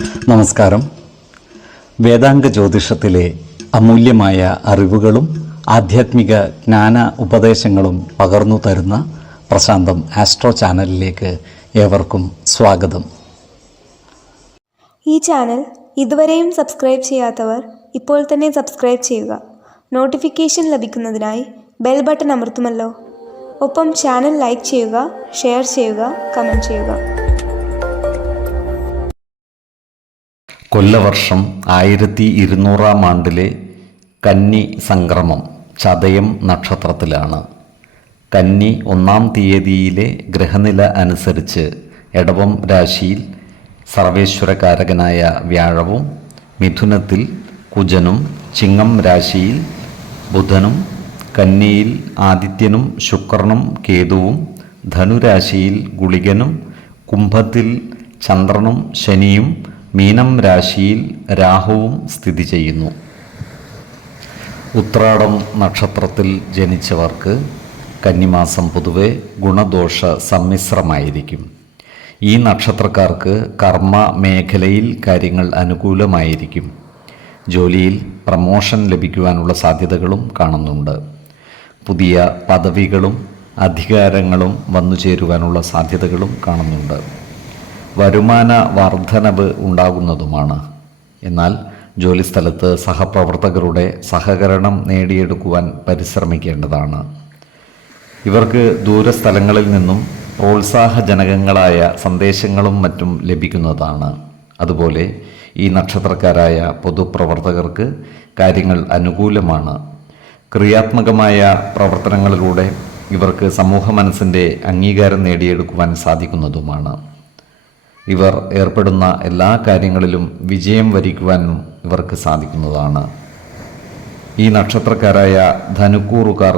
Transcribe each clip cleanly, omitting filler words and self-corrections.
നമസ്കാരം. വേദാംഗ ജ്യോതിഷത്തിലെ അമൂല്യമായ അറിവുകളും ആധ്യാത്മിക ജ്ഞാന ഉപദേശങ്ങളും പകർന്നു തരുന്ന പ്രശാന്തം ആസ്ട്രോ ചാനലിലേക്ക് ഏവർക്കും സ്വാഗതം. ഈ ചാനൽ ഇതുവരെയും സബ്സ്ക്രൈബ് ചെയ്യാത്തവർ ഇപ്പോൾ തന്നെ സബ്സ്ക്രൈബ് ചെയ്യുക. നോട്ടിഫിക്കേഷൻ ലഭിക്കുന്നതിനായി ബെൽ ബട്ടൺ അമർത്തുമല്ലോ. ഒപ്പം ചാനൽ ലൈക്ക് ചെയ്യുക, ഷെയർ ചെയ്യുക, കമൻറ്റ് ചെയ്യുക. കൊല്ലവർഷം 1200 ആണ്ടിലെ കന്നി സംക്രമം ചതയം നക്ഷത്രത്തിലാണ്. കന്നി 1-ാം തീയതിയിലെ ഗ്രഹനില അനുസരിച്ച് എടവം രാശിയിൽ സർവേശ്വരകാരകനായ വ്യാഴവും, മിഥുനത്തിൽ കുജനും, ചിങ്ങം രാശിയിൽ ബുധനും, കന്നിയിൽ ആദിത്യനും ശുക്രനും കേതുവും, ധനുരാശിയിൽ ഗുളികനും, കുംഭത്തിൽ ചന്ദ്രനും ശനിയും, മീനം രാശിയിൽ രാഹുവും സ്ഥിതി ചെയ്യുന്നു. ഉത്രാടം നക്ഷത്രത്തിൽ ജനിച്ചവർക്ക് കന്നിമാസം പൊതുവെ ഗുണദോഷ സമ്മിശ്രമായിരിക്കും. ഈ നക്ഷത്രക്കാർക്ക് കർമ്മ മേഖലയിൽ കാര്യങ്ങൾ അനുകൂലമായിരിക്കും. ജോലിയിൽ പ്രമോഷൻ ലഭിക്കുവാനുള്ള സാധ്യതകളും കാണുന്നുണ്ട്. പുതിയ പദവികളും അധികാരങ്ങളും വന്നു ചേരുവാനുള്ള സാധ്യതകളും കാണുന്നുണ്ട്. വരുമാന വർധനവ് ഉണ്ടാകുന്നതുമാണ്. എന്നാൽ ജോലിസ്ഥലത്ത് സഹപ്രവർത്തകരുടെ സഹകരണം നേടിയെടുക്കുവാൻ പരിശ്രമിക്കേണ്ടതാണ്. ഇവർക്ക് ദൂരസ്ഥലങ്ങളിൽ നിന്നും പ്രോത്സാഹജനകങ്ങളായ സന്ദേശങ്ങളും മറ്റും ലഭിക്കുന്നതാണ്. അതുപോലെ ഈ നക്ഷത്രക്കാരായ പൊതുപ്രവർത്തകർക്ക് കാര്യങ്ങൾ അനുകൂലമാണ്. ക്രിയാത്മകമായ പ്രവർത്തനങ്ങളിലൂടെ ഇവർക്ക് സമൂഹ മനസ്സിൻ്റെ അംഗീകാരം നേടിയെടുക്കുവാൻ സാധിക്കുന്നതുമാണ്. ഇവർ ഏർപ്പെടുന്ന എല്ലാ കാര്യങ്ങളിലും വിജയം വരിക്കുവാനും ഇവർക്ക് സാധിക്കുന്നതാണ്. ഈ നക്ഷത്രക്കാരായ ധനുക്കൂറുകാർ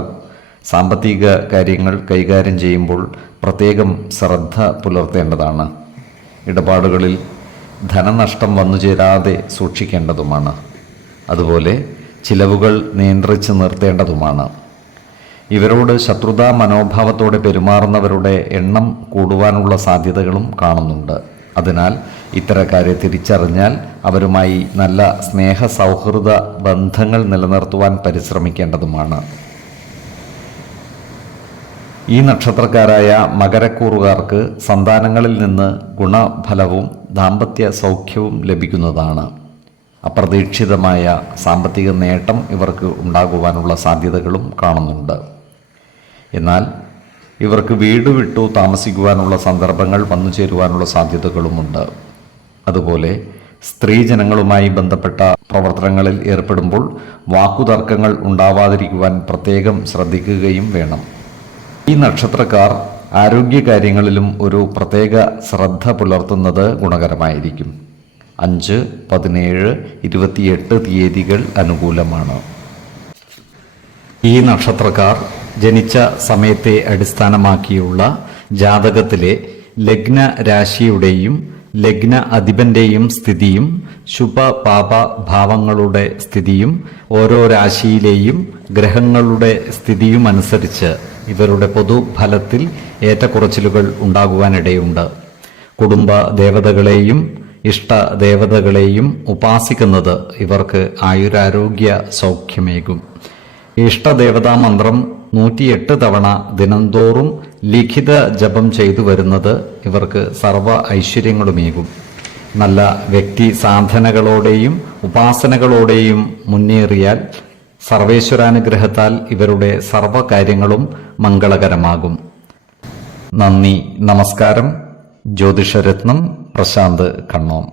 സാമ്പത്തിക കാര്യങ്ങൾ കൈകാര്യം ചെയ്യുമ്പോൾ പ്രത്യേകം ശ്രദ്ധ പുലർത്തേണ്ടതാണ്. ഇടപാടുകളിൽ ധനനഷ്ടം വന്നു ചേരാതെ സൂക്ഷിക്കേണ്ടതുമാണ്. അതുപോലെ ചിലവുകൾ നിയന്ത്രിച്ച് നിർത്തേണ്ടതുമാണ്. ഇവരോട് ശത്രുതാ മനോഭാവത്തോടെ പെരുമാറുന്നവരുടെ എണ്ണം കൂടുവാനുള്ള സാധ്യതകളും കാണുന്നുണ്ട്. അതിനാൽ ഇത്തരക്കാരെ തിരിച്ചറിഞ്ഞാൽ അവരുമായി നല്ല സ്നേഹ സൗഹൃദ ബന്ധങ്ങൾ നിലനിർത്തുവാൻ പരിശ്രമിക്കേണ്ടതുമാണ്. ഈ നക്ഷത്രക്കാരായ മകരക്കൂറുകാർക്ക് സന്താനങ്ങളിൽ നിന്ന് ഗുണഫലവും ദാമ്പത്യ സൗഖ്യവും ലഭിക്കുന്നതാണ്. അപ്രതീക്ഷിതമായ സാമ്പത്തിക നേട്ടം ഇവർക്ക് ഉണ്ടാകുവാനുള്ള സാധ്യതകളും കാണുന്നുണ്ട്. എന്നാൽ ഇവർക്ക് വീട് വിട്ടു താമസിക്കുവാനുള്ള സന്ദർഭങ്ങൾ വന്നു ചേരുവാനുള്ള സാധ്യതകളുമുണ്ട്. അതുപോലെ സ്ത്രീജനങ്ങളുമായി ബന്ധപ്പെട്ട പ്രവർത്തനങ്ങളിൽ ഏർപ്പെടുമ്പോൾ വാക്കുതർക്കങ്ങൾ ഉണ്ടാവാതിരിക്കുവാൻ പ്രത്യേകം ശ്രദ്ധിക്കുകയും വേണം. ഈ നക്ഷത്രക്കാർ ആരോഗ്യകാര്യങ്ങളിലും ഒരു പ്രത്യേക ശ്രദ്ധ പുലർത്തുന്നത് ഗുണകരമായിരിക്കും. 5, 17, 28 തീയതികൾ അനുകൂലമാണ്. ഈ നക്ഷത്രക്കാർ ജനിച്ച സമയത്തെ അടിസ്ഥാനമാക്കിയുള്ള ജാതകത്തിലെ ലഗ്ന രാശിയുടെയും ലഗ്ന അധിപന്റെയും സ്ഥിതിയും ശുഭപാപ ഭാവങ്ങളുടെ സ്ഥിതിയും ഓരോ രാശിയിലെയും ഗ്രഹങ്ങളുടെ സ്ഥിതിയും അനുസരിച്ച് ഇവരുടെ പൊതുഫലത്തിൽ ഏറ്റക്കുറച്ചിലുകൾ ഉണ്ടാകുവാനിടയുണ്ട്. കുടുംബ ദേവതകളെയും ഇഷ്ടദേവതകളെയും ഉപാസിക്കുന്നത് ഇവർക്ക് ആയുരാരോഗ്യ സൗഖ്യമേകും. ഇഷ്ടദേവതാ മന്ത്രം 108 തവണ ദിനംതോറും ലിഖിത ജപം ചെയ്തു വരുന്നത് ഇവർക്ക് സർവ ഐശ്വര്യങ്ങളുമേകും. നല്ല വ്യക്തി സാധനകളോടെയും ഉപാസനകളോടെയും മുന്നേറിയാൽ സർവേശ്വരാനുഗ്രഹത്താൽ ഇവരുടെ സർവകാര്യങ്ങളും മംഗളകരമാകും. നന്ദി, നമസ്കാരം. ജ്യോതിഷരത്നം പ്രശാന്ത് കണ്ണോം.